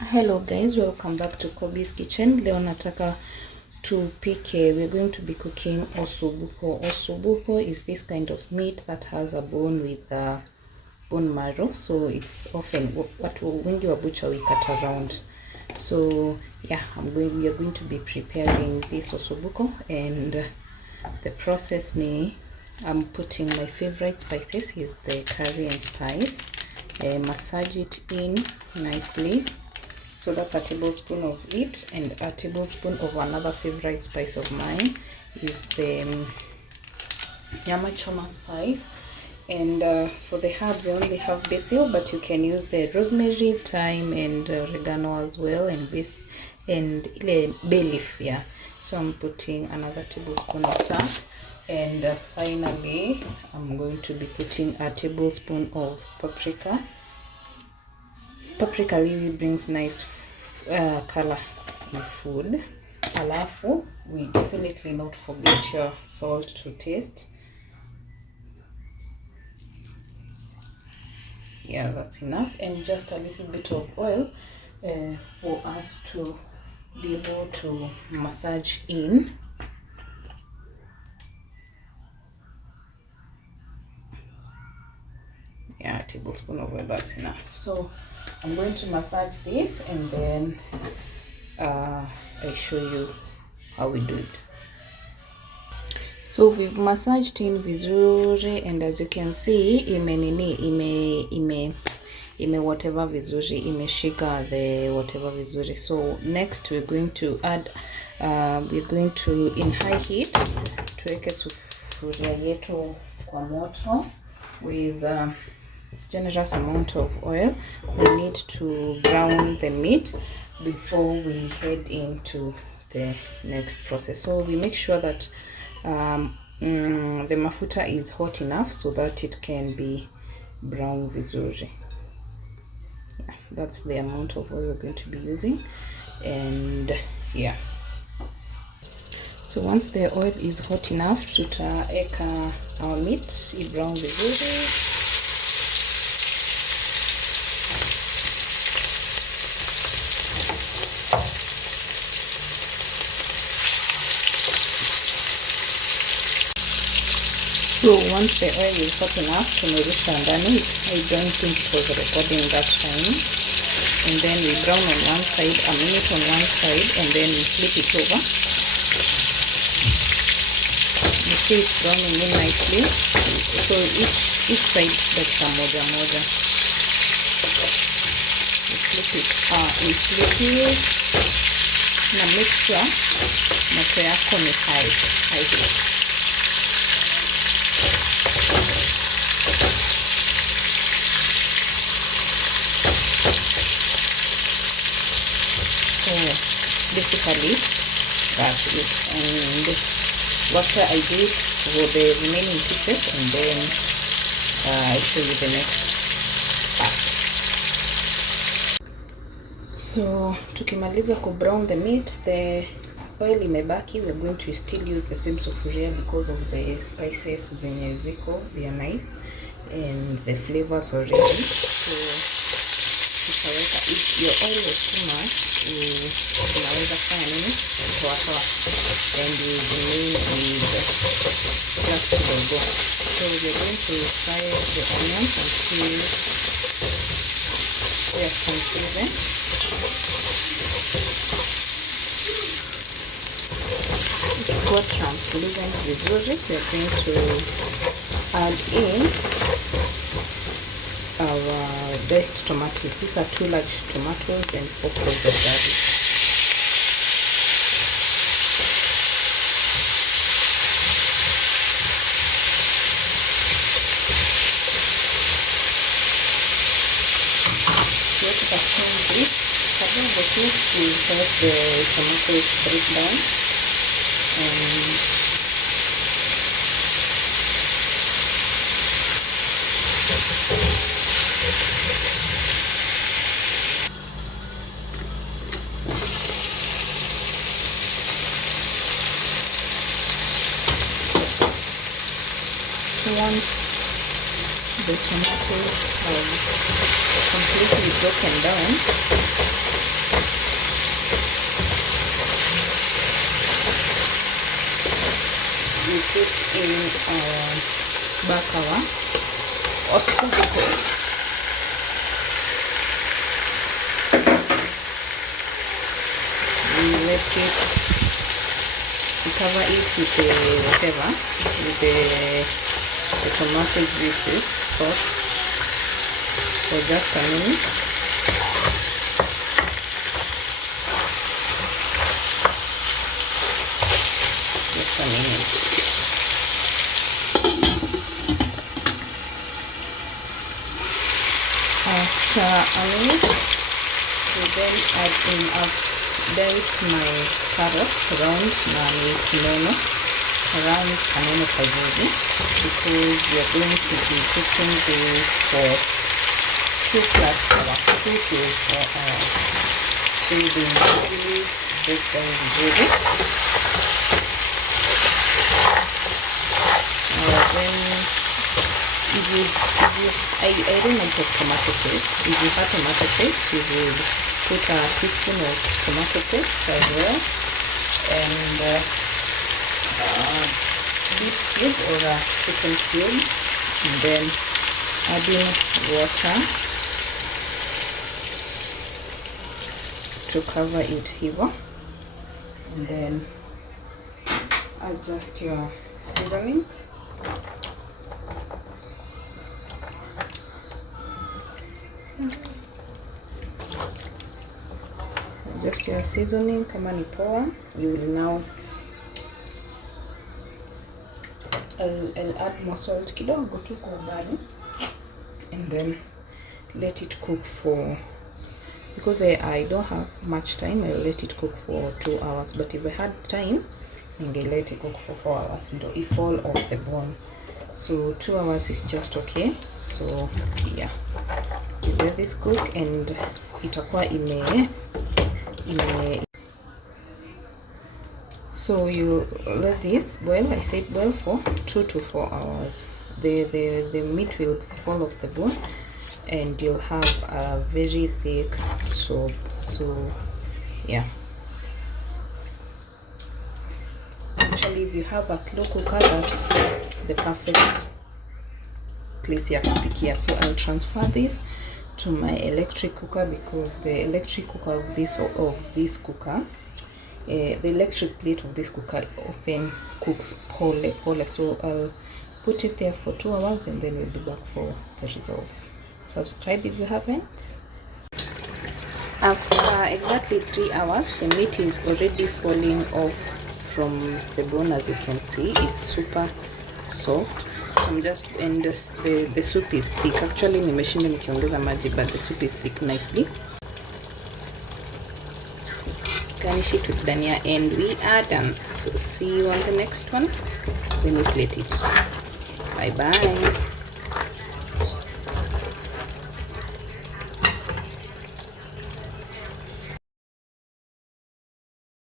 Hello guys, welcome back to Kobe's Kitchen. Leo nataka tupike. We're going to be cooking ossobuco. Ossobuco is this kind of meat that has a bone with bone marrow. So it's often what wengi wa butcher we cut around. So yeah, we are going to be preparing this ossobuco, and the process ni I'm putting my favorite spices is the curry and spice. Massage it in nicely. So that's a tablespoon of it, and a tablespoon of another favorite spice of mine is the nyama choma spice. And for the herbs, I only have basil, but you can use the rosemary, thyme, and oregano as well, and ile bay leaf. Yeah. So I'm putting another tablespoon of that, and finally I'm going to be putting a tablespoon of paprika. Paprika really brings nice color in food. Alafu, we definitely not forget your salt to taste. Yeah, that's enough. And just a little bit of oil for us to be able to massage in. Yeah, a tablespoon of oil, that's enough. So I'm going to massage this, and then I show you how we do it. So we've massaged in vizuri, and as you can see ime whatever vizuri, imeshika the whatever vizuri. So next we're going to add in high heat tuweke sufuria yetu kwa moto with generous amount of oil. We need to brown the meat before we head into the next process. So we make sure that the mafuta is hot enough so that it can be brown vizuri. Yeah, that's the amount of oil we're going to be using. And yeah, so once the oil is hot enough, tutaeka our meat brown vizuri. So once the oil is hot enough, tumerusha ndani. I don't think it was recording that time. And then we brown on one side, a minute on one side, and then we flip it over. You see it's browning in nicely. So each side dakika moja moja. We flip it. Na make sure moto yako ni high heat. So basically that's it, and after I do it for the remaining pieces, and then I show you the next part. So tukimaliza ku brown the meat, the oil imebaki, we're going to still use the same sufuria because of the spices zenye ziko, they are nice and the flavors already. So tutaweka, if your oil was too much, unaweza fanya nini, toa and you remain with just kidogo. So we're going to fry the onions until they are translucent. Got translucent vizuri, we're going to add in our diced tomatoes. These are 2 large tomatoes and 4 cloves of garlic. Let it assume this. Cover the soup to help the tomatoes break down. Once the tomatoes have completely broken down, it in our Ossobuco. We let it, we cover it with the whatever, with the tomato juices sauce for just a minute. Just a minute. After a minute, we then add in diced my carrots around kanono kazuri, because we are going to be cooking this for 2+ hours, 2 to 4 hours. So you will usually break down the gravy. Then I don't know put tomato paste. If you have tomato paste, you will put a teaspoon of tomato paste as well, and beef cube or a chicken cube, and then adding water to cover it here, and then adjust your seasonings. Just your seasoning, kama ni poa. You will now I'll add more salt kidogo tu kwa umbali, and then let it cook for, because I don't have much time, I'll let it cook for 2 hours. But if I had time, I'll let it cook for 4 hours and it fall off the bone. So 2 hours is just okay. So yeah, you let this cook and itakuwa ime. So you let this boil. I said boil for 2 to 4 hours. The meat will fall off the bone and you'll have a very thick soup. So yeah, actually if you have a slow cooker, that's the perfect place ya kupikia. So I'll transfer this to my electric cooker, because the electric cooker of this cooker, the electric plate of this cooker often cooks pole. So I'll put it there for 2 hours and then we'll be back for the results. Subscribe if you haven't. After exactly 3 hours, the meat is already falling off from the bone. As you can see, it's super soft. And the soup is thick. Actually nimeshinda nikiongeza maji, but the soup is thick nicely. Garnish it with dania and we are done. So see you on the next one when we plate it. Bye bye.